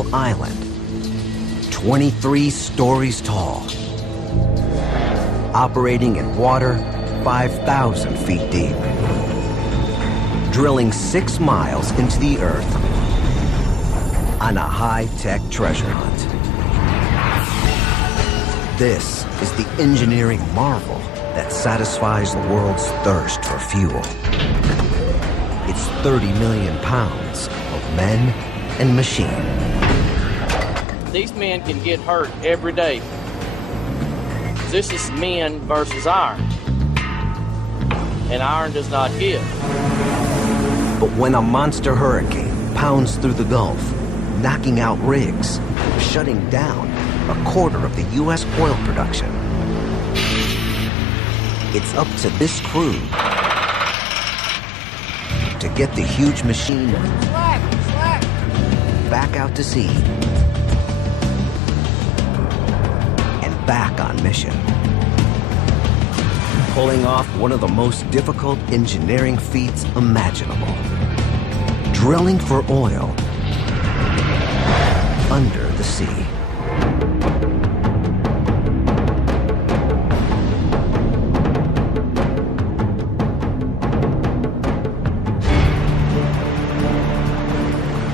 single island, 23 stories tall, operating in water 5,000 feet deep, drilling 6 miles into the earth on a high-tech treasure hunt. This is the engineering marvel that satisfies the world's thirst for fuel. It's 30 million pounds of men and machine. These men can get hurt every day. This is men versus iron. And iron does not give. But when a monster hurricane pounds through the Gulf, knocking out rigs, shutting down a quarter of the U.S. oil production, it's up to this crew to get the huge machine back out to sea and back on mission, pulling off one of the most difficult engineering feats imaginable: drilling for oil under the sea.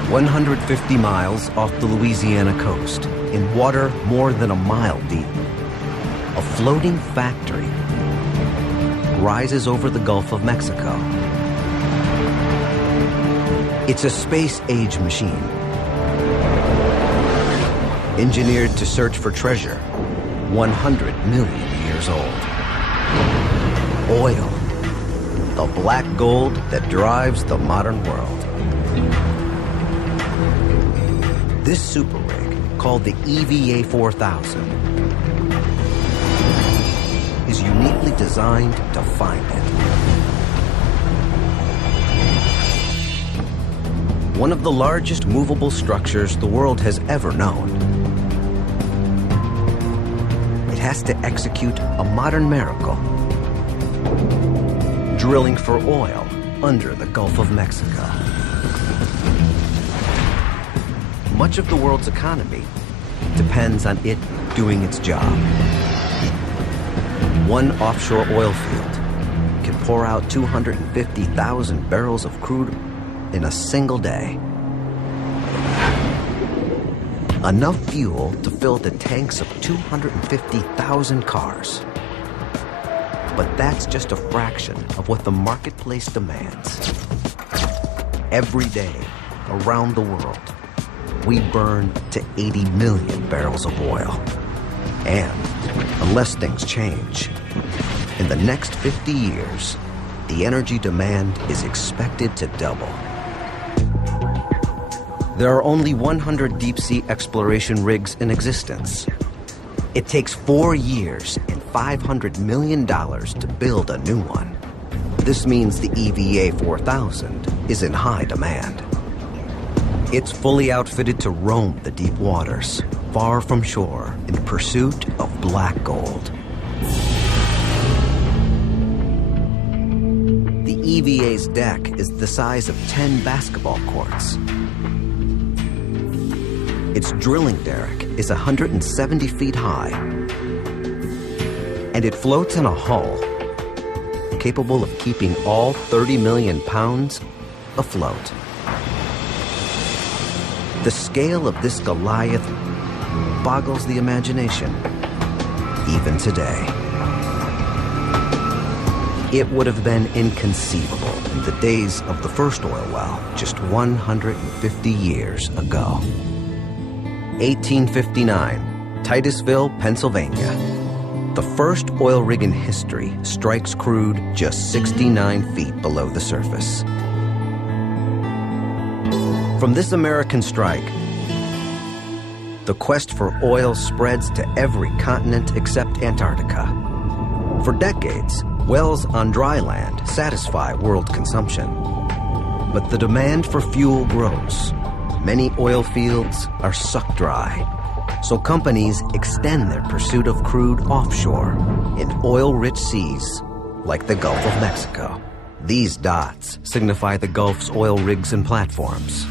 "150 miles off the Louisiana coast, in water more than a mile deep, a floating factory rises over the Gulf of Mexico. It's a space-age machine, engineered to search for treasure 100 million years old. Oil, the black gold that drives the modern world. This super rig, called the EVA 4000, is uniquely designed to find it. One of the largest movable structures the world has ever known. It has to execute a modern miracle: drilling for oil under the Gulf of Mexico. Much of the world's economy depends on it doing its job. One offshore oil field can pour out 250,000 barrels of crude in a single day. Enough fuel to fill the tanks of 250,000 cars. But that's just a fraction of what the marketplace demands. Every day, around the world, we burn to 80 million barrels of oil. And unless things change, in the next 50 years, the energy demand is expected to double. There are only 100 deep-sea exploration rigs in existence. It takes 4 years and $500 million to build a new one. This means the EVA 4000 is in high demand. It's fully outfitted to roam the deep waters, far from shore, in pursuit of black gold. The EVA's deck is the size of 10 basketball courts. Its drilling derrick is 170 feet high, and it floats in a hull capable of keeping all 30 million pounds afloat. The scale of this Goliath boggles the imagination, even today. It would have been inconceivable in the days of the first oil well, just 150 years ago. 1859, Titusville, Pennsylvania. The first oil rig in history strikes crude just 69 feet below the surface. From this American strike, the quest for oil spreads to every continent except Antarctica. For decades, wells on dry land satisfy world consumption. But the demand for fuel grows. Many oil fields are sucked dry, so companies extend their pursuit of crude offshore in oil-rich seas like the Gulf of Mexico. These dots signify the Gulf's oil rigs and platforms.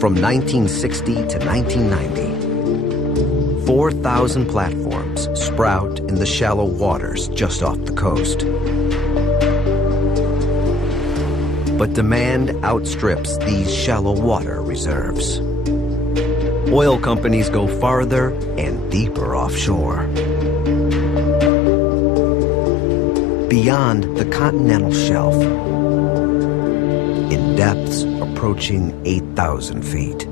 From 1960 to 1990, 4,000 platforms sprout in the shallow waters just off the coast. But demand outstrips these shallow water reserves. Oil companies go farther and deeper offshore. Beyond the continental shelf, in depths approaching 8,000 feet.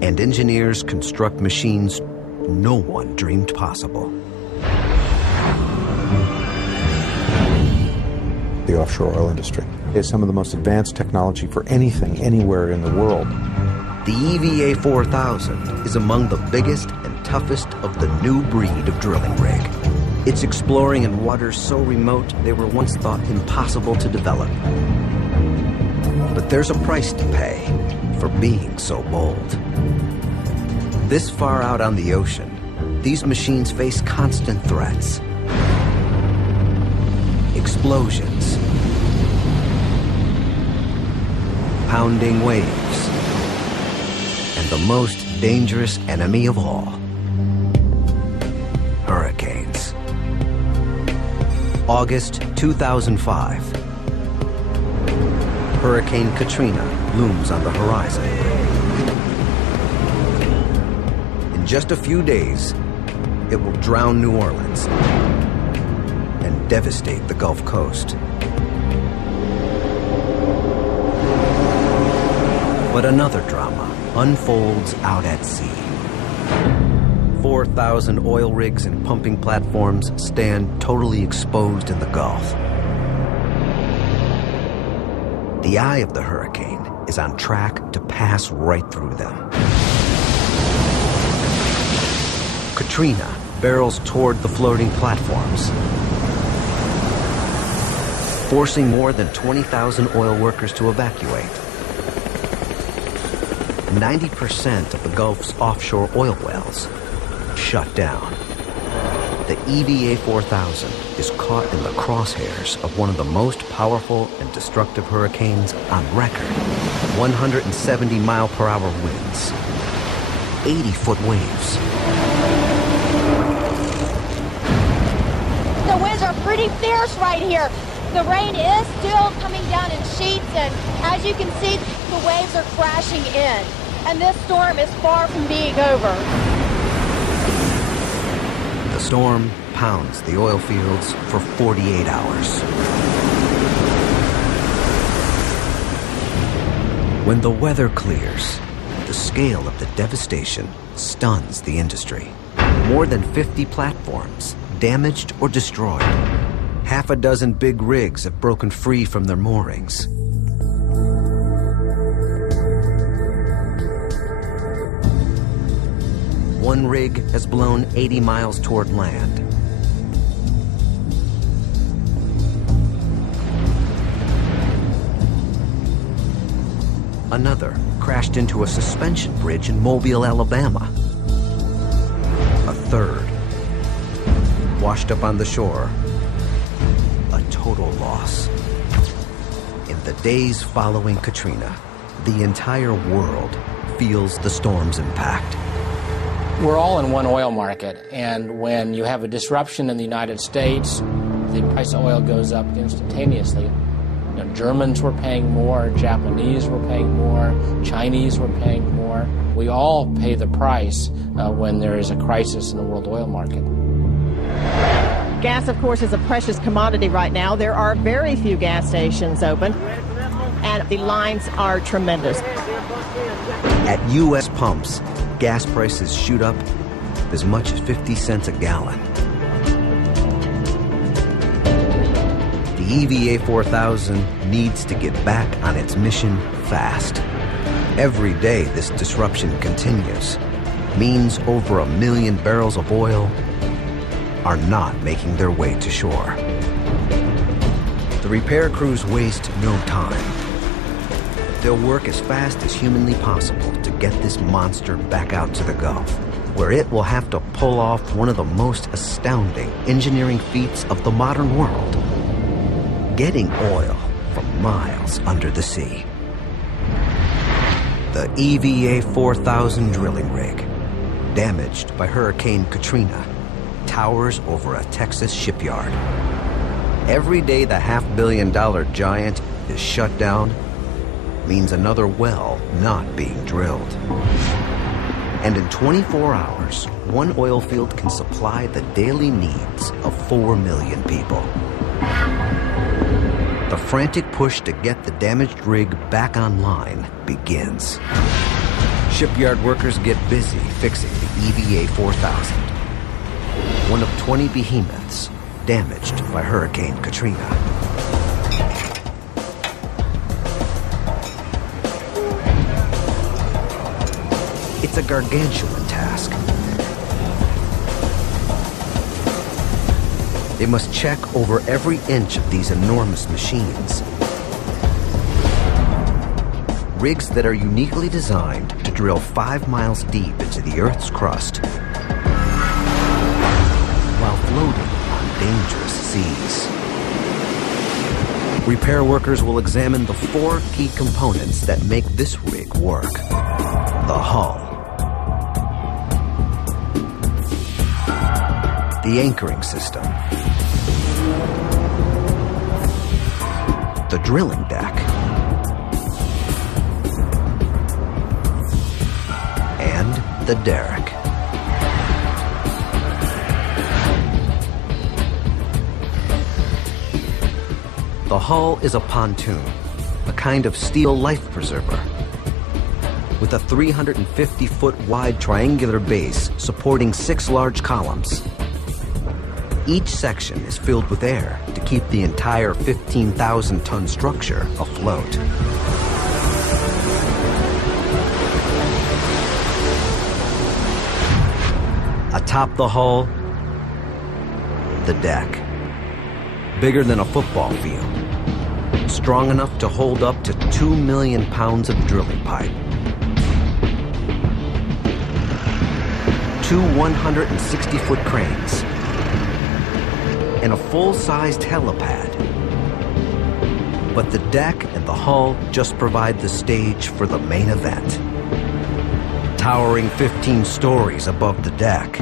And engineers construct machines no one dreamed possible. The offshore oil industry is some of the most advanced technology for anything, anywhere in the world. The EVA 4000 is among the biggest and toughest of the new breed of drilling rig. It's exploring in waters so remote they were once thought impossible to develop. But there's a price to pay for being so bold. This far out on the ocean, these machines face constant threats. Explosions, pounding waves, and the most dangerous enemy of all, hurricanes. August 2005. Hurricane Katrina looms on the horizon. In just a few days, it will drown New Orleans and devastate the Gulf Coast. But another drama unfolds out at sea. 4,000 oil rigs and pumping platforms stand totally exposed in the Gulf. The eye of the hurricane is on track to pass right through them. Katrina barrels toward the floating platforms, forcing more than 20,000 oil workers to evacuate. 90% of the Gulf's offshore oil wells shut down. The EVA 4000 is caught in the crosshairs of one of the most powerful and destructive hurricanes on record. 170-mile-per-hour winds, 80-foot waves. The winds are pretty fierce right here. The rain is still coming down in sheets, and as you can see, the waves are crashing in. And this storm is far from being over. The storm pounds the oil fields for 48 hours. When the weather clears, the scale of the devastation stuns the industry. More than 50 platforms damaged or destroyed. Half a dozen big rigs have broken free from their moorings. One rig has blown 80 miles toward land. Another crashed into a suspension bridge in Mobile, Alabama. A third washed up on the shore. A total loss. In the days following Katrina, the entire world feels the storm's impact. We're all in one oil market, and when you have a disruption in the United States, the price of oil goes up instantaneously. You know, Germans were paying more, Japanese were paying more, Chinese were paying more. We all pay the price when there is a crisis in the world oil market. Gas, of course, is a precious commodity right now. There are very few gas stations open, and the lines are tremendous. At U.S. pumps, gas prices shoot up as much as 50 cents a gallon. The EVA 4000 needs to get back on its mission fast. Every day this disruption continues means over 1 million barrels of oil are not making their way to shore. The repair crews waste no time. They'll work as fast as humanly possible to get this monster back out to the Gulf, where it will have to pull off one of the most astounding engineering feats of the modern world: getting oil from miles under the sea. The EVA 4000 drilling rig, damaged by Hurricane Katrina, towers over a Texas shipyard. Every day the $500 million giant is shut down means another well not being drilled. And in 24 hours, one oil field can supply the daily needs of 4 million people. The frantic push to get the damaged rig back online begins. Shipyard workers get busy fixing the EVA 4000, one of 20 behemoths damaged by Hurricane Katrina. It's a gargantuan task. They must check over every inch of these enormous machines. Rigs that are uniquely designed to drill 5 miles deep into the Earth's crust while floating on dangerous seas. Repair workers will examine the 4 key components that make this rig work. The hull, the anchoring system, the drilling deck, and the derrick. The hull is a pontoon, a kind of steel life preserver, with a 350-foot wide triangular base supporting 6 large columns. Each section is filled with air to keep the entire 15,000-ton structure afloat. Atop the hull, the deck. Bigger than a football field. Strong enough to hold up to 2 million pounds of drilling pipe. 2 160-foot cranes. And a full-sized helipad. But the deck and the hull just provide the stage for the main event. Towering 15 stories above the deck,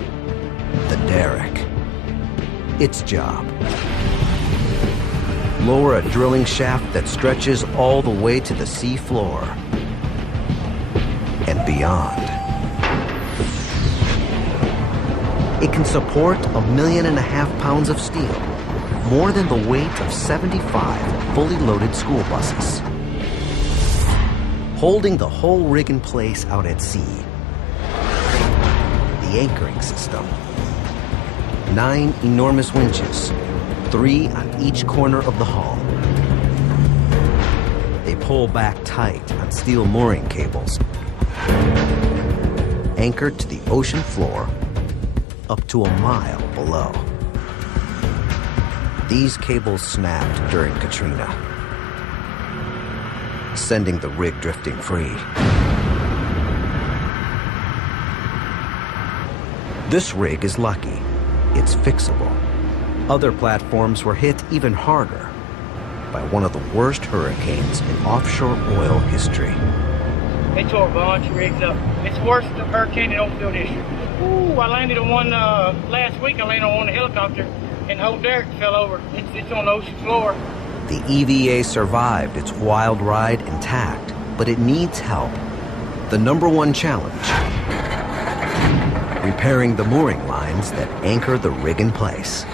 the derrick. Its job: lower a drilling shaft that stretches all the way to the sea floor and beyond. It can support 1.5 million pounds of steel, more than the weight of 75 fully loaded school buses. Holding the whole rig in place out at sea. The anchoring system. 9 enormous winches, 3 on each corner of the hull. They pull back tight on steel mooring cables, anchored to the ocean floor up to 1 mile below. These cables snapped during Katrina, sending the rig drifting free. This rig is lucky. It's fixable. Other platforms were hit even harder by one of the worst hurricanes in offshore oil history. They tore a bunch of rigs up. It's worse than hurricane in oilfield history. Ooh, I landed on one last week. I landed on one helicopter, and the whole derrick fell over. It's on the ocean floor. The EVA survived its wild ride intact, but it needs help. The #1 challenge: repairing the mooring lines that anchor the rig in place.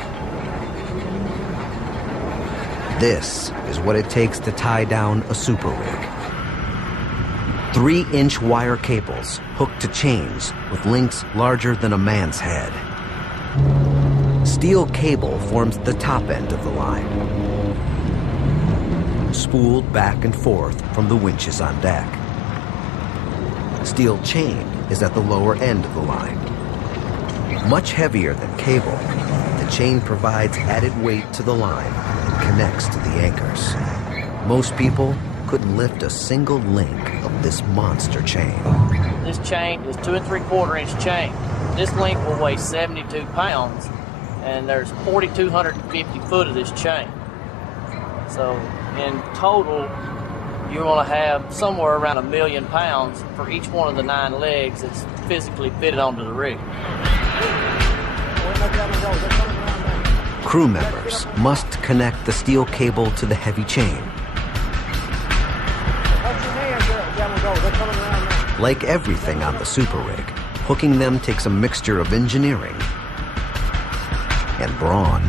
This is what it takes to tie down a super rig. 3-inch wire cables hooked to chains with links larger than a man's head. Steel cable forms the top end of the line, spooled back and forth from the winches on deck. Steel chain is at the lower end of the line. Much heavier than cable, the chain provides added weight to the line and connects to the anchors. Most people couldn't lift a single link of this monster chain. This chain is 2 3/4 inch chain. This link will weigh 72 pounds, and there's 4,250 foot of this chain. So in total, you want to have somewhere around 1 million pounds for each one of the 9 legs that's physically fitted onto the rig. Crew members must connect the steel cable to the heavy chain. Like everything on the super rig, hooking them takes a mixture of engineering and brawn.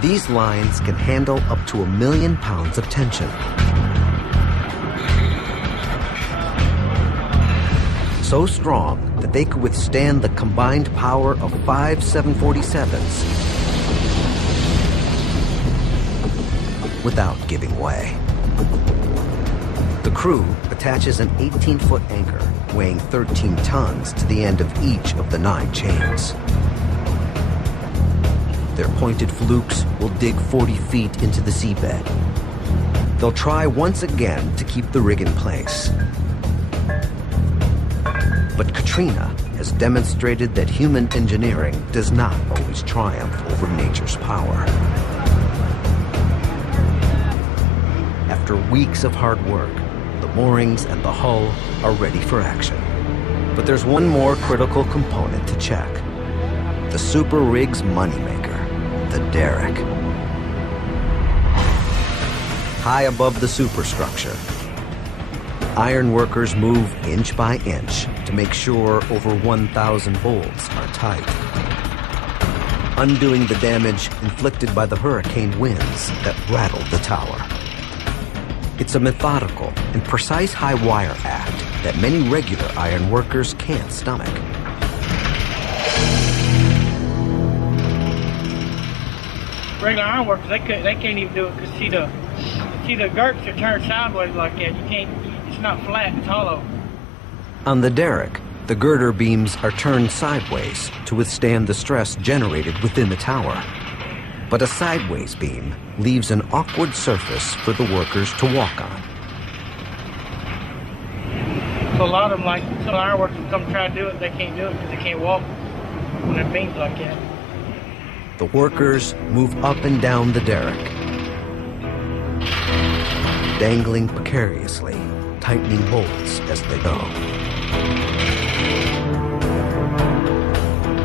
These lines can handle up to 1 million pounds of tension. So strong that they could withstand the combined power of 5 747s without giving way. The crew attaches an 18-foot anchor weighing 13 tons to the end of each of the 9 chains. Their pointed flukes will dig 40 feet into the seabed. They'll try once again to keep the rig in place. But Katrina has demonstrated that human engineering does not always triumph over nature's power. After weeks of hard work, the moorings and the hull are ready for action. But there's one more critical component to check. The super rig's moneymaker, the derrick. High above the superstructure, iron workers move inch by inch to make sure over 1,000 bolts are tight, undoing the damage inflicted by the hurricane winds that rattled the tower. It's a methodical and precise high-wire act that many regular iron workers can't stomach. Regular iron workers, they can't even do it because see the girts are turned sideways like that. You can't. It's not flat. It's hollow. On the derrick, the girder beams are turned sideways to withstand the stress generated within the tower. But a sideways beam leaves an awkward surface for the workers to walk on. So a lot of them, like some iron workers, come try to do it, they can't do it because they can't walk when it beams like that. The workers move up and down the derrick, dangling precariously, tightening bolts as they go.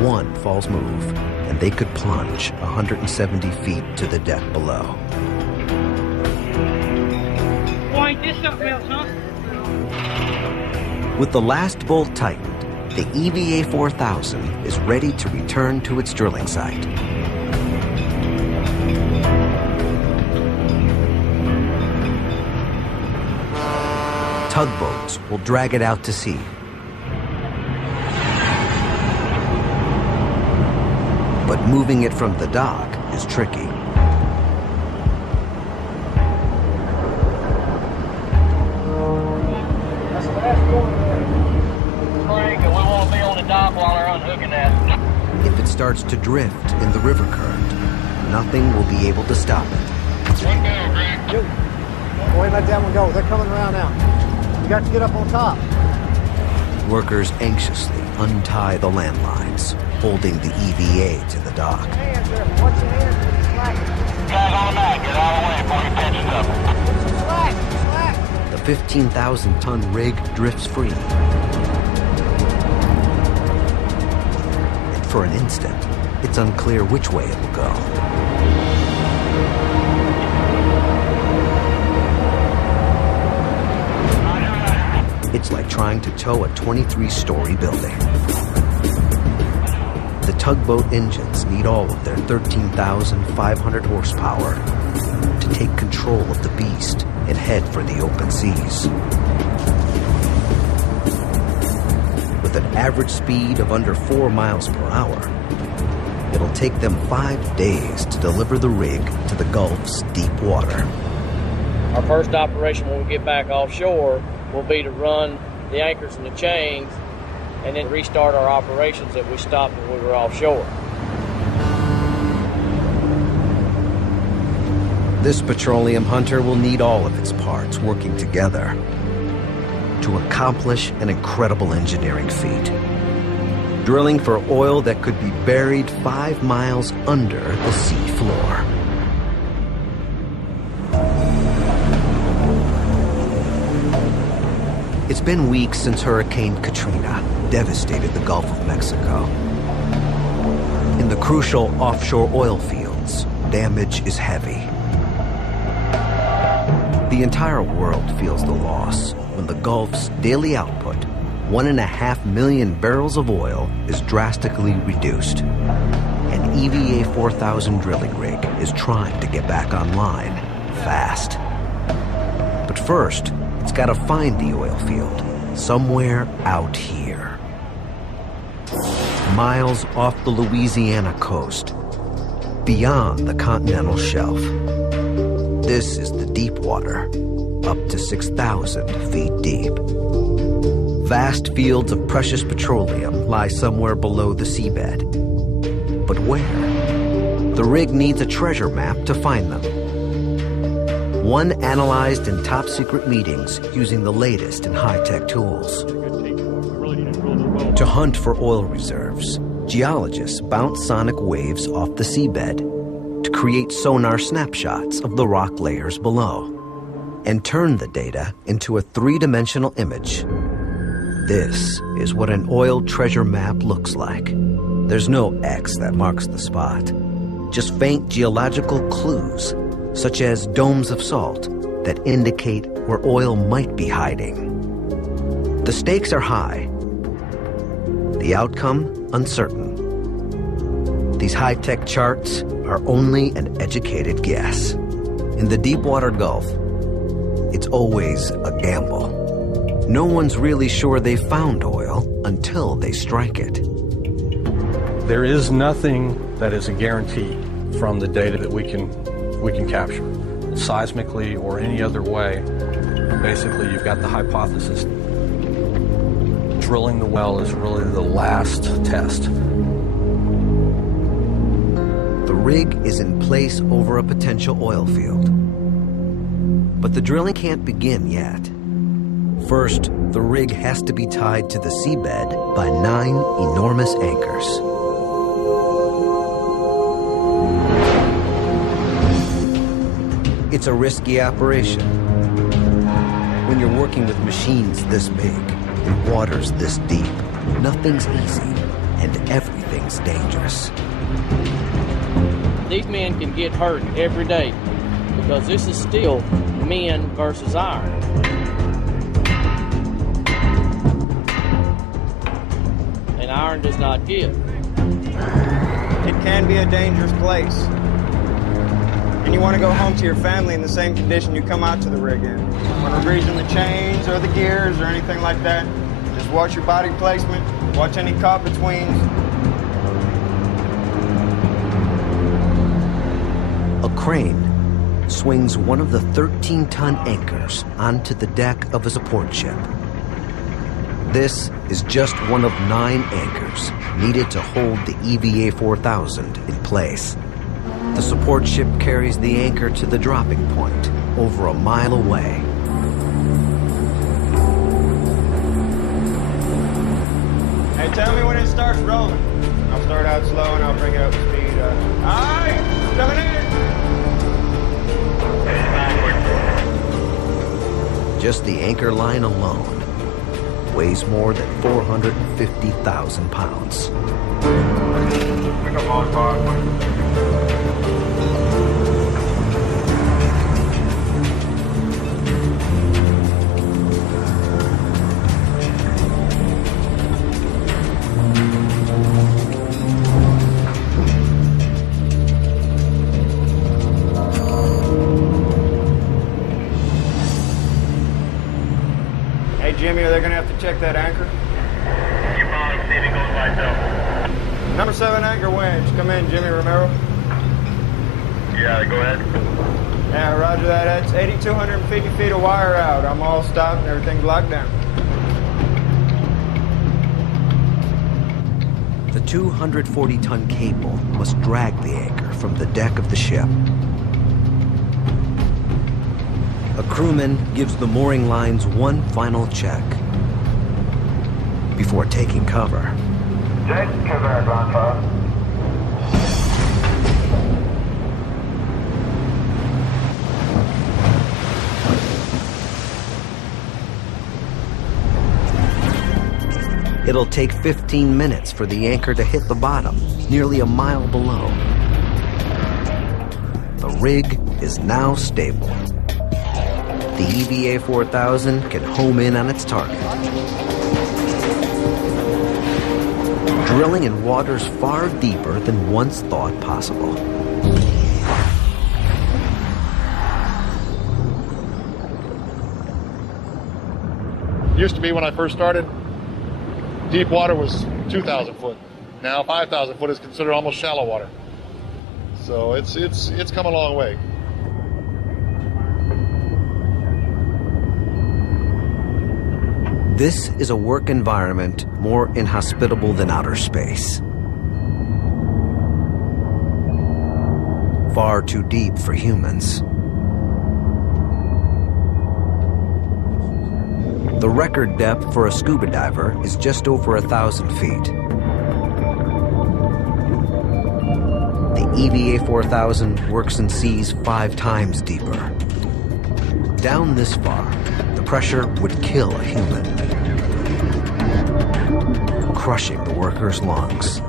One false move, and they could plunge 170 feet to the deck below. Boy, ain't this something else, huh? With the last bolt tightened, the EVA 4000 is ready to return to its drilling site. Tugboats will drag it out to sea. But moving it from the dock is tricky. That's the last one. Craig, we won't be on the dock while they're unhooking that. If it starts to drift in the river current, nothing will be able to stop it. One down, Greg. Go ahead and let that one go. They're coming around now. You got to get up on top. Workers anxiously untie the landlines, holding the EVA to the dock. Hands there. Watch your hands when it's slacking. Guys on the back, get out of the way before you pinch stuff. Slack. The 15,000-ton rig drifts free. And for an instant, it's unclear which way it will go. It's like trying to tow a 23-story building. The tugboat engines need all of their 13,500 horsepower to take control of the beast and head for the open seas. With an average speed of under 4 miles per hour, it'll take them 5 days to deliver the rig to the Gulf's deep water. Our first operation when we get back offshore will be to run the anchors and the chains and then restart our operations that we stopped when we were offshore. This petroleum hunter will need all of its parts working together to accomplish an incredible engineering feat. drilling for oil that could be buried 5 miles under the sea floor. It's been weeks since Hurricane Katrina devastated the Gulf of Mexico. In the crucial offshore oil fields, damage is heavy. The entire world feels the loss when the Gulf's daily output, 1.5 million barrels of oil, is drastically reduced. An EVA 4000 drilling rig is trying to get back online fast. But first, it's got to find the oil field somewhere out here. Miles off the Louisiana coast, beyond the continental shelf. This is the deep water, up to 6,000 feet deep. Vast fields of precious petroleum lie somewhere below the seabed. But where? The rig needs a treasure map to find them. One analyzed in top-secret meetings using the latest in high-tech tools. To hunt for oil reserves, geologists bounce sonic waves off the seabed to create sonar snapshots of the rock layers below and turn the data into a 3-dimensional image. This is what an oil treasure map looks like. There's no X that marks the spot, just faint geological clues, such as domes of salt that indicate where oil might be hiding. The stakes are high. The outcome, uncertain. These high-tech charts are only an educated guess. In the deepwater Gulf, it's always a gamble. No one's really sure they found oil until they strike it. There is nothing that is a guarantee from the data that we can capture, seismically or any other way. Basically, you've got the hypothesis. Drilling the well is really the last test. The rig is in place over a potential oil field. But the drilling can't begin yet. First, the rig has to be tied to the seabed by 9 enormous anchors. It's a risky operation. When you're working with machines this big, in waters this deep, nothing's easy and everything's dangerous. These men can get hurt every day because this is still men versus iron. And iron does not give. It can be a dangerous place. And you want to go home to your family in the same condition you come out to the rig in. When we're greasing the chains or the gears or anything like that, just watch your body placement, watch any caught-betweens. A crane swings one of the 13-ton anchors onto the deck of a support ship. This is just one of 9 anchors needed to hold the EVA 4000 in place. The support ship carries the anchor to the dropping point, over a mile away. Hey, tell me when it starts rolling. I'll start out slow and I'll bring it up to speed. Aye, coming in. Just the anchor line alone weighs more than 450,000 pounds. Hey, Jimmy, are they going to have to check that anchor? You probably see if it goes by itself. Number 7 anchor winch. Come in, Jimmy Romero. Yeah, go ahead. Yeah, roger that. That's 8,250 feet of wire out. I'm all stopped and everything's locked down. The 240-ton cable must drag the anchor from the deck of the ship. A crewman gives the mooring lines one final check before taking cover. Jason, convert, ground 5. It'll take 15 minutes for the anchor to hit the bottom, nearly a mile below. The rig is now stable. The EVA 4000 can home in on its target. Drilling in waters far deeper than once thought possible. Used to be when I first started, deep water was 2,000 foot. Now 5,000 foot is considered almost shallow water. So it's come a long way. This is a work environment more inhospitable than outer space. Far too deep for humans. The record depth for a scuba diver is just over 1,000 feet. The EVA 4000 works in seas 5 times deeper. Down this far, the pressure would kill a human, crushing the worker's lungs.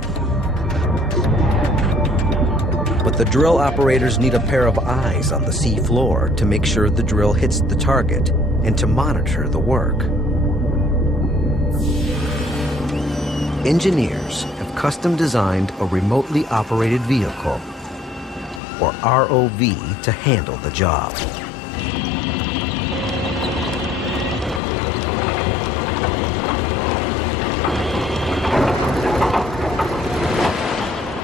But the drill operators need a pair of eyes on the sea floor to make sure the drill hits the target and to monitor the work. Engineers have custom designed a remotely operated vehicle, or ROV, to handle the job.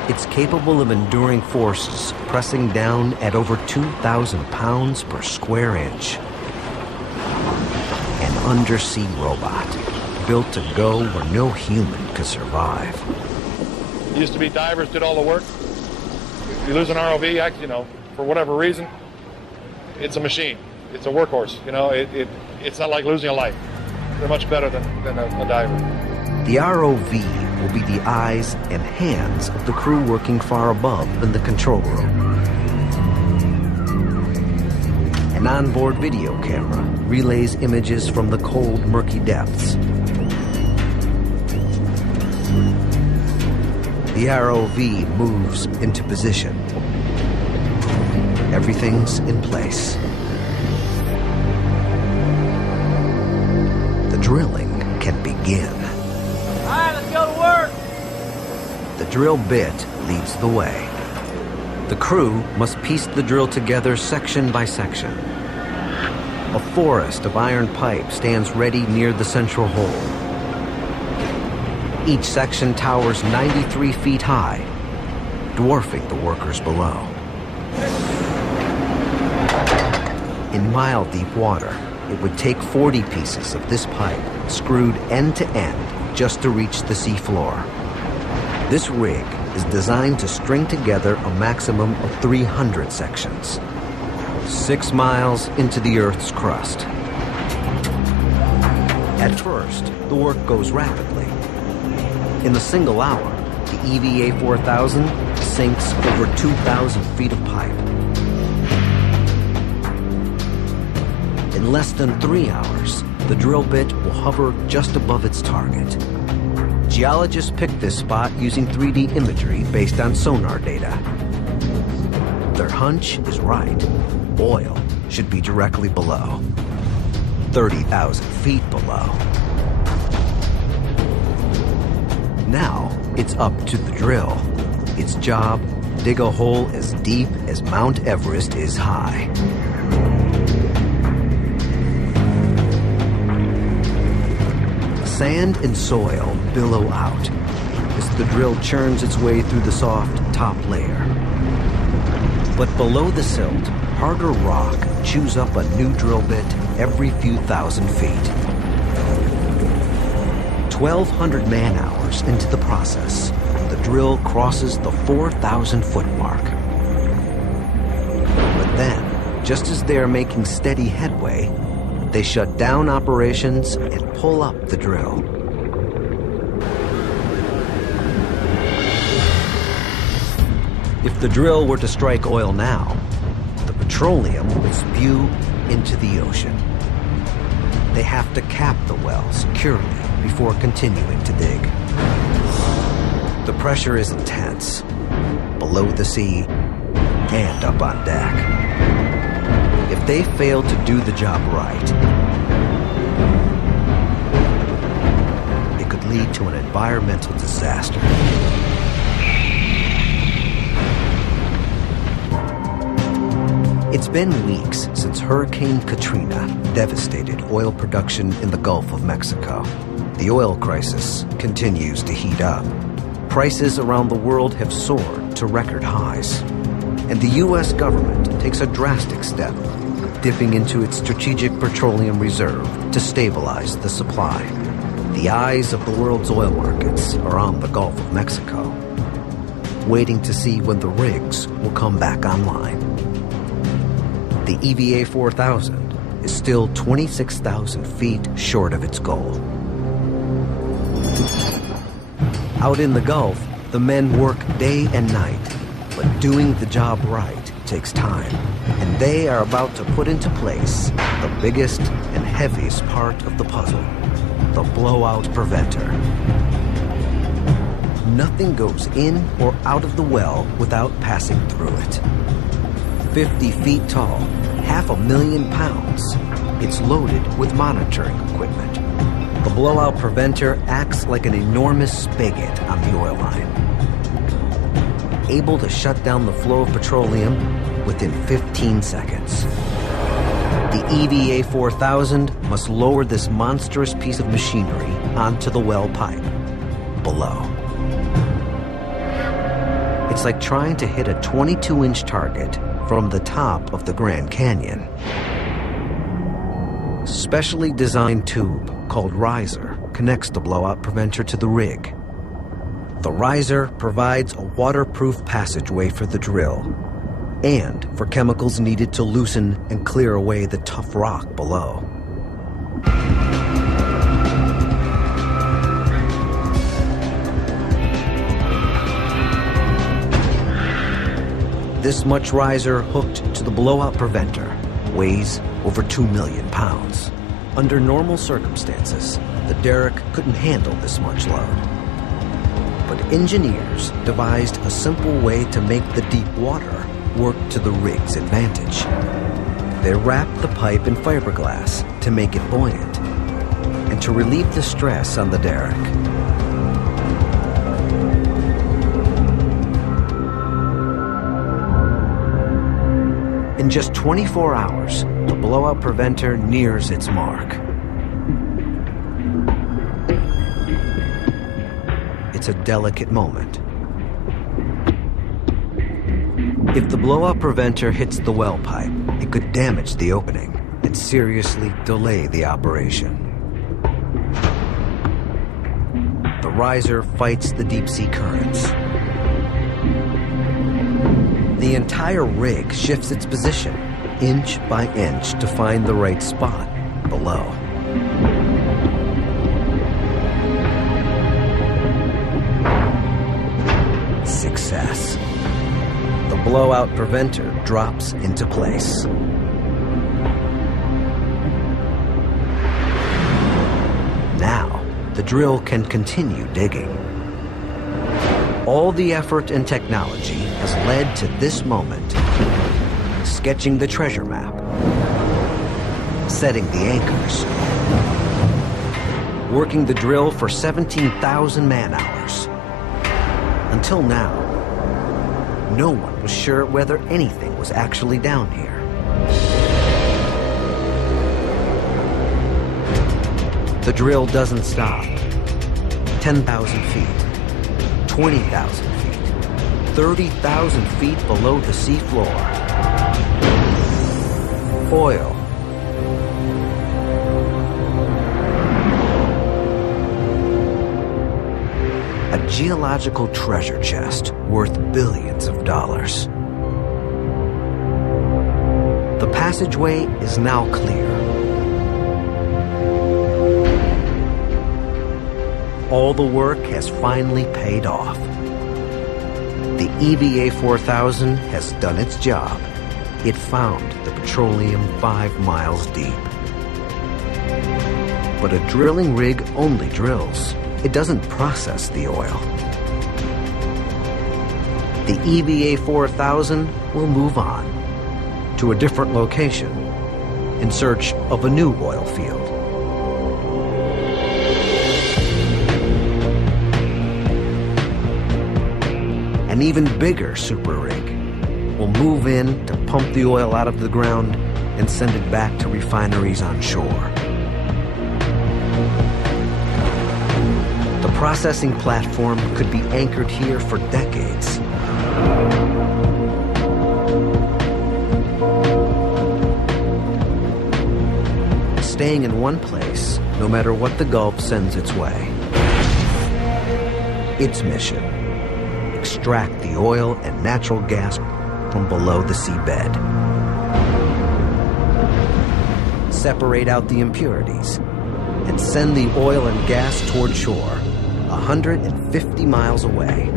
It's capable of enduring forces pressing down at over 2,000 pounds per square inch. An undersea robot, built to go where no human could survive. It used to be divers did all the work. If you lose an ROV, you know, for whatever reason, it's a machine. It's a workhorse. You know, it's not like losing a life. They're much better than a diver. The ROV will be the eyes and hands of the crew working far above in the control room. An onboard video camera relays images from the cold, murky depths. The ROV moves into position. Everything's in place. The drilling can begin. All right, let's go to work. The drill bit leads the way. The crew must piece the drill together section by section. A forest of iron pipe stands ready near the central hole. Each section towers 93 feet high, dwarfing the workers below. In mile-deep water, it would take 40 pieces of this pipe, screwed end to end, just to reach the seafloor. This rig is designed to string together a maximum of 300 sections, 6 miles into the Earth's crust. At first, the work goes rapidly. In a single hour, the EVA 4000 sinks over 2,000 feet of pipe. In less than 3 hours, the drill bit will hover just above its target. Geologists picked this spot using 3D imagery based on sonar data. Their hunch is right. Oil should be directly below, 30,000 feet below. Now, it's up to the drill. Its job, dig a hole as deep as Mount Everest is high. Sand and soil billow out as the drill churns its way through the soft top layer. But below the silt, harder rock chews up a new drill bit every few thousand feet. 1,200 man-hours into the process, the drill crosses the 4,000-foot mark. But then, just as they are making steady headway, they shut down operations and pull up the drill. If the drill were to strike oil now, the petroleum would spew into the ocean. They have to cap the well securely before continuing to dig. The pressure is intense, below the sea and up on deck. If they fail to do the job right, it could lead to an environmental disaster. It's been weeks since Hurricane Katrina devastated oil production in the Gulf of Mexico. The oil crisis continues to heat up. Prices around the world have soared to record highs. And the U.S. government takes a drastic step, dipping into its strategic petroleum reserve to stabilize the supply. The eyes of the world's oil markets are on the Gulf of Mexico, waiting to see when the rigs will come back online. The EVA 4000 is still 26,000 feet short of its goal. Out in the Gulf, the men work day and night, but doing the job right takes time. And they are about to put into place the biggest and heaviest part of the puzzle, the Blowout Preventer. Nothing goes in or out of the well without passing through it. 50 feet tall, 500,000 pounds. It's loaded with monitoring equipment. The Blowout Preventer acts like an enormous spigot on the oil line, able to shut down the flow of petroleum within 15 seconds. The EVA 4000 must lower this monstrous piece of machinery onto the well pipe below. It's like trying to hit a 22-inch target from the top of the Grand Canyon. Specially designed tube called riser connects the Blowout Preventer to the rig. The riser provides a waterproof passageway for the drill and for chemicals needed to loosen and clear away the tough rock below. This much riser hooked to the Blowout Preventer weighs over 2 million pounds. Under normal circumstances, the derrick couldn't handle this much load. But engineers devised a simple way to make the deep water work to the rig's advantage. They wrapped the pipe in fiberglass to make it buoyant and to relieve the stress on the derrick. In just 24 hours, the Blowout Preventer nears its mark. It's a delicate moment. If the Blowout Preventer hits the well pipe, it could damage the opening and seriously delay the operation. The riser fights the deep-sea currents. The entire rig shifts its position, inch by inch, to find the right spot below. Success. The Blowout Preventer drops into place. Now, the drill can continue digging. All the effort and technology has led to this moment. Sketching the treasure map, setting the anchors, working the drill for 17,000 man-hours. Until now, no one was sure whether anything was actually down here. The drill doesn't stop. 10,000 feet. 20,000 feet, 30,000 feet below the sea floor. Oil. A geological treasure chest worth billions of dollars. The passageway is now clear. All the work has finally paid off. The EVA 4000 has done its job. It found the petroleum 5 miles deep. But a drilling rig only drills. It doesn't process the oil. The EVA 4000 will move on to a different location in search of a new oil field. An even bigger super rig will move in to pump the oil out of the ground and send it back to refineries on shore. The processing platform could be anchored here for decades. Staying in one place, no matter what the Gulf sends its way. Its mission: extract the oil and natural gas from below the seabed. Separate out the impurities and send the oil and gas toward shore, 150 miles away.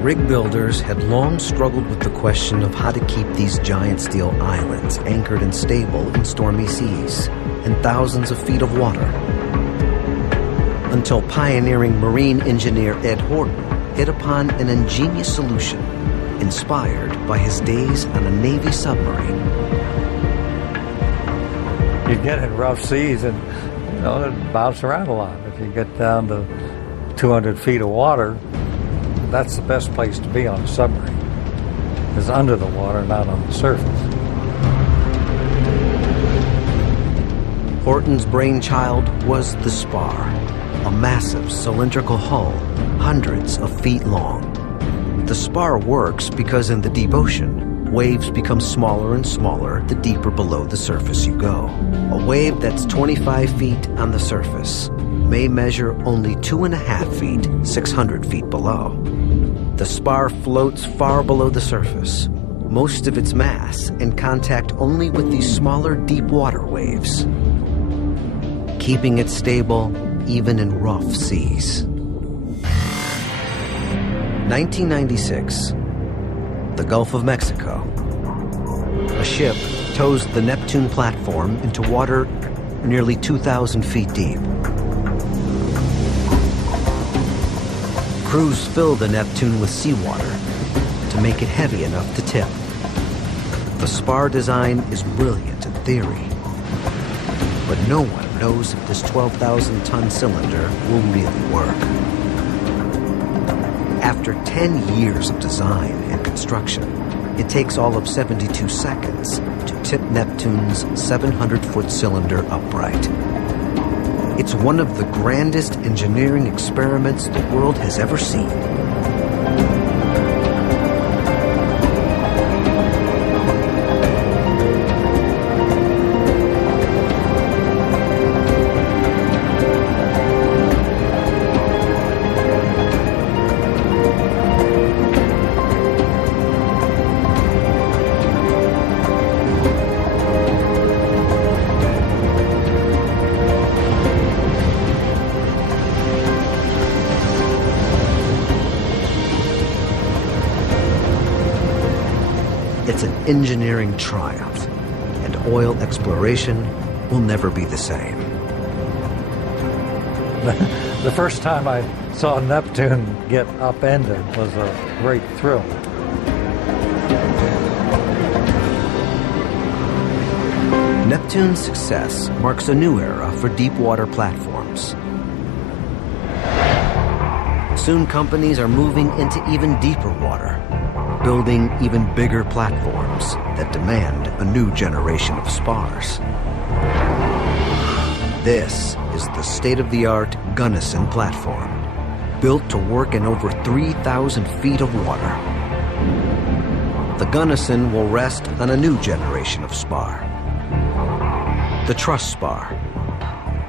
Rig builders had long struggled with the question of how to keep these giant steel islands anchored and stable in stormy seas and thousands of feet of water. Until pioneering marine engineer Ed Horton hit upon an ingenious solution inspired by his days on a Navy submarine. You get in rough seas and, you know, it bounce around a lot. If you get down to 200 feet of water, that's the best place to be on a submarine, is under the water, not on the surface. Horton's brainchild was the Spar, a massive cylindrical hull, hundreds of feet long. The Spar works because in the deep ocean, waves become smaller and smaller the deeper below the surface you go. A wave that's 25 feet on the surface may measure only 2.5 feet, 600 feet below. The Spar floats far below the surface, most of its mass in contact only with these smaller deep water waves, keeping it stable even in rough seas. 1996, the Gulf of Mexico. A ship tows the Neptune platform into water nearly 2,000 feet deep. Crews fill the Neptune with seawater to make it heavy enough to tip. The Spar design is brilliant in theory, but no one knows if this 12,000-ton cylinder will really work. After 10 years of design and construction, it takes all of 72 seconds to tip Neptune's 700-foot cylinder upright. It's one of the grandest engineering experiments the world has ever seen. It's an engineering triumph, and oil exploration will never be the same. The first time I saw Neptune get upended was a great thrill. Neptune's success marks a new era for deep water platforms. Soon companies are moving into even deeper water, building even bigger platforms that demand a new generation of Spars. This is the state-of-the-art Gunnison Platform, built to work in over 3,000 feet of water. The Gunnison will rest on a new generation of Spar, the truss Spar.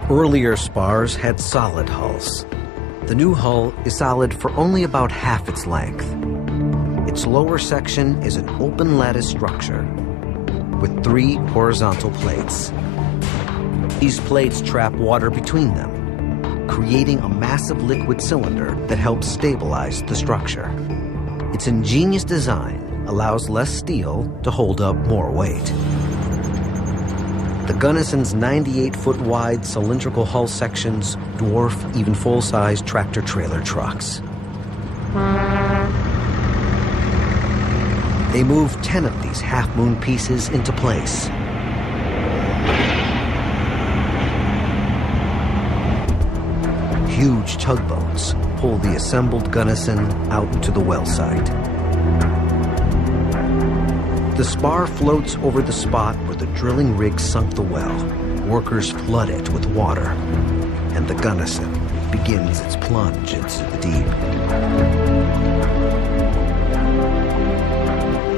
Earlier Spars had solid hulls. The new hull is solid for only about half its length. Its lower section is an open lattice structure with 3 horizontal plates. These plates trap water between them, creating a massive liquid cylinder that helps stabilize the structure. Its ingenious design allows less steel to hold up more weight. The Gunnison's 98-foot wide cylindrical hull sections dwarf even full-size tractor-trailer trucks. They move 10 of these half-moon pieces into place. Huge tugboats pull the assembled Gunnison out into the well site. The Spar floats over the spot where the drilling rig sunk the well. Workers flood it with water, and the Gunnison begins its plunge into the deep.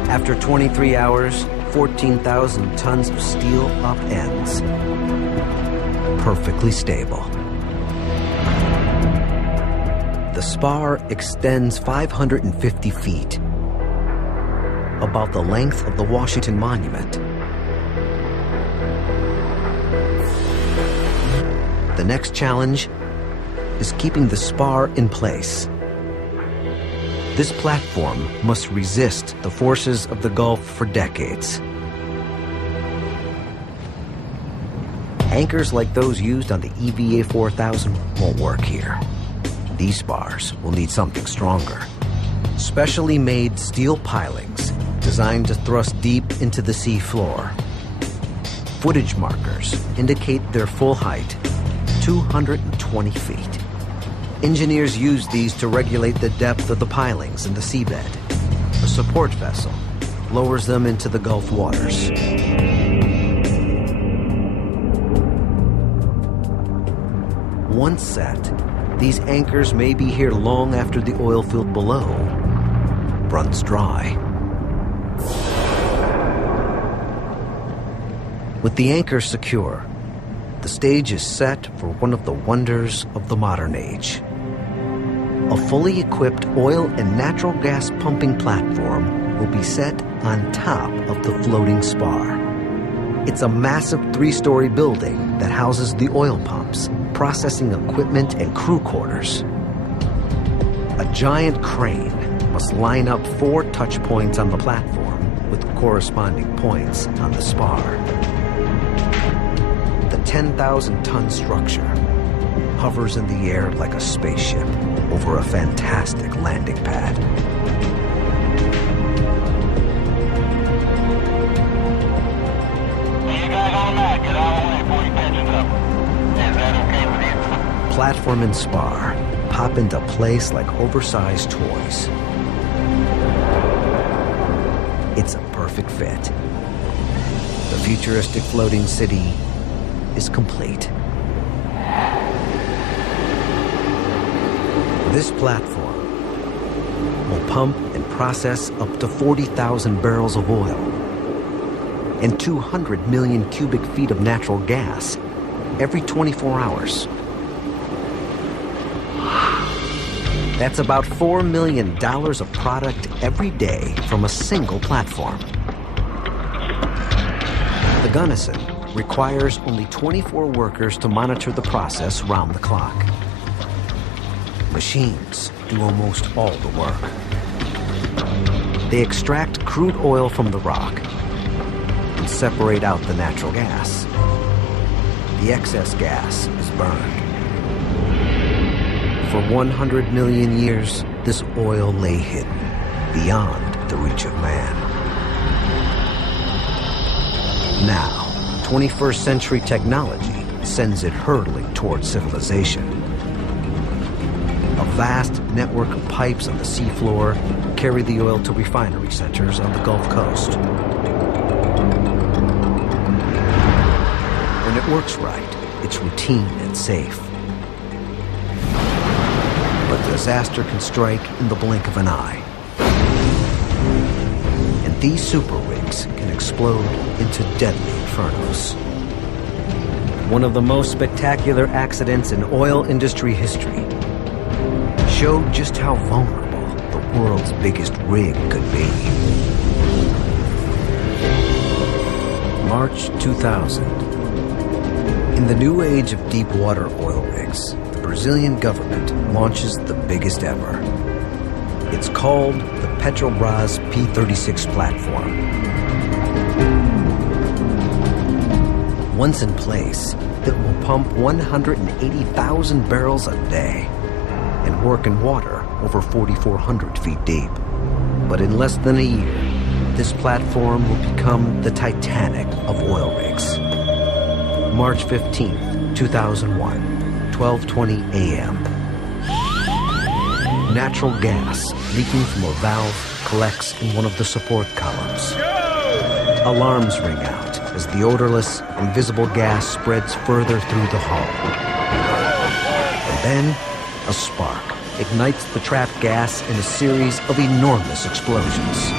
After 23 hours, 14,000 tons of steel upends, perfectly stable. The Spar extends 550 feet, about the length of the Washington Monument. The next challenge is keeping the Spar in place. This platform must resist the forces of the Gulf for decades. Anchors like those used on the EVA 4000 won't work here. These spars will need something stronger. Specially made steel pilings designed to thrust deep into the sea floor. Footage markers indicate their full height, 220 feet. Engineers use these to regulate the depth of the pilings in the seabed. A support vessel lowers them into the Gulf waters. Once set, these anchors may be here long after the oil field below runs dry. With the anchor secure, the stage is set for one of the wonders of the modern age. A fully equipped oil and natural gas pumping platform will be set on top of the floating Spar. It's a massive 3-story building that houses the oil pumps, processing equipment, and crew quarters. A giant crane must line up 4 touch points on the platform with corresponding points on the Spar. The 10,000-ton structure hovers in the air like a spaceship over a fantastic landing pad. You guys on the mat, get out of the way before he pitches up. Is that okay with you? Platform and Spar pop into place like oversized toys. It's a perfect fit. The futuristic floating city is complete. This platform will pump and process up to 40,000 barrels of oil and 200 million cubic feet of natural gas every 24 hours. That's about $4 million of product every day from a single platform. The Gunnison requires only 24 workers to monitor the process round the clock. Machines do almost all the work. They extract crude oil from the rock and separate out the natural gas. The excess gas is burned. For 100 million years, this oil lay hidden, beyond the reach of man. Now, 21st century technology sends it hurtling towards civilization. A vast network of pipes on the seafloor carry the oil to refinery centers on the Gulf Coast. When it works right, it's routine and safe. But disaster can strike in the blink of an eye. And these super rigs can explode into deadly infernos. One of the most spectacular accidents in oil industry history showed just how vulnerable the world's biggest rig could be. March 2000. In the new age of deep water oil rigs, the Brazilian government launches the biggest ever. It's called the Petrobras P-36 platform. Once in place, it will pump 180,000 barrels a day and work in water over 4,400 feet deep. But in less than a year, this platform will become the Titanic of oil rigs. March 15th, 2001, 12:20 a.m. Natural gas leaking from a valve collects in one of the support columns. Alarms ring out as the odorless, invisible gas spreads further through the hull. And then, a spark ignites the trapped gas in a series of enormous explosions.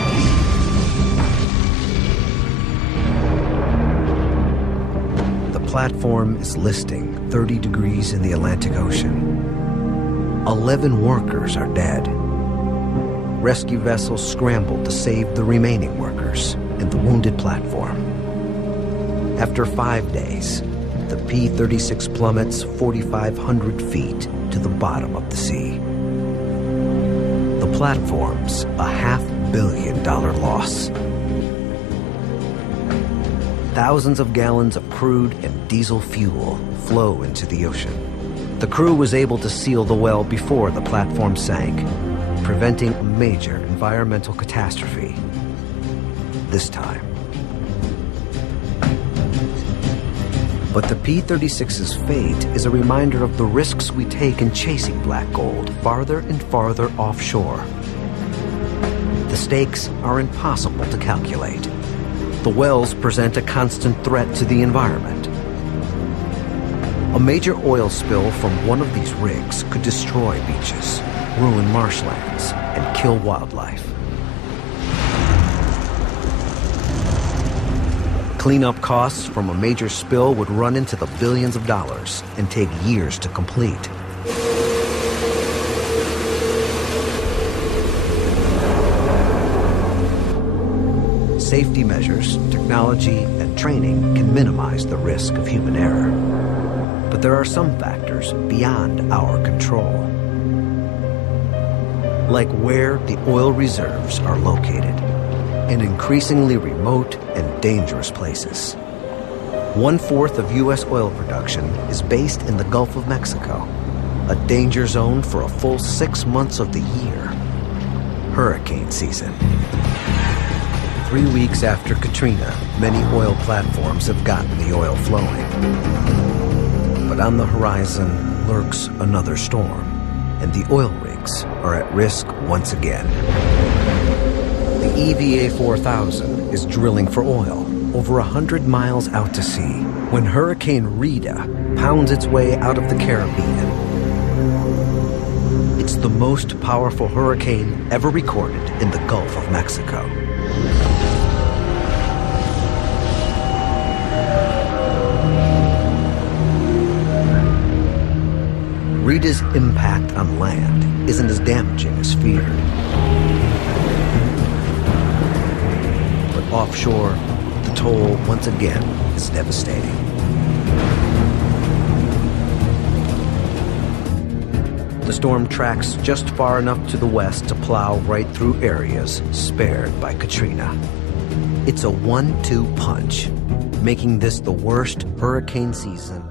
The platform is listing 30 degrees in the Atlantic Ocean. 11 workers are dead. Rescue vessels scramble to save the remaining workers and the wounded platform. After 5 days, the P-36 plummets 4,500 feet to the bottom of the sea. The platform's a $500 million loss. Thousands of gallons of crude and diesel fuel flow into the ocean. The crew was able to seal the well before the platform sank, preventing a major environmental catastrophe. This time. But the P-36's fate is a reminder of the risks we take in chasing black gold farther and farther offshore. The stakes are impossible to calculate. The wells present a constant threat to the environment. A major oil spill from one of these rigs could destroy beaches, ruin marshlands, and kill wildlife. Cleanup costs from a major spill would run into the billions of dollars and take years to complete. Safety measures, technology, and training can minimize the risk of human error. But there are some factors beyond our control. Like where the oil reserves are located, in increasingly remote and dangerous places. 1/4 of U.S. oil production is based in the Gulf of Mexico, a danger zone for a full 6 months of the year. Hurricane season. 3 weeks after Katrina, many oil platforms have gotten the oil flowing. But on the horizon lurks another storm, and the oil rigs are at risk once again. The EVA 4000 is drilling for oil over 100 miles out to sea when Hurricane Rita pounds its way out of the Caribbean. It's the most powerful hurricane ever recorded in the Gulf of Mexico. Rita's impact on land isn't as damaging as feared. But offshore, the toll once again is devastating. The storm tracks just far enough to the west to plow right through areas spared by Katrina. It's a 1-2 punch, making this the worst hurricane season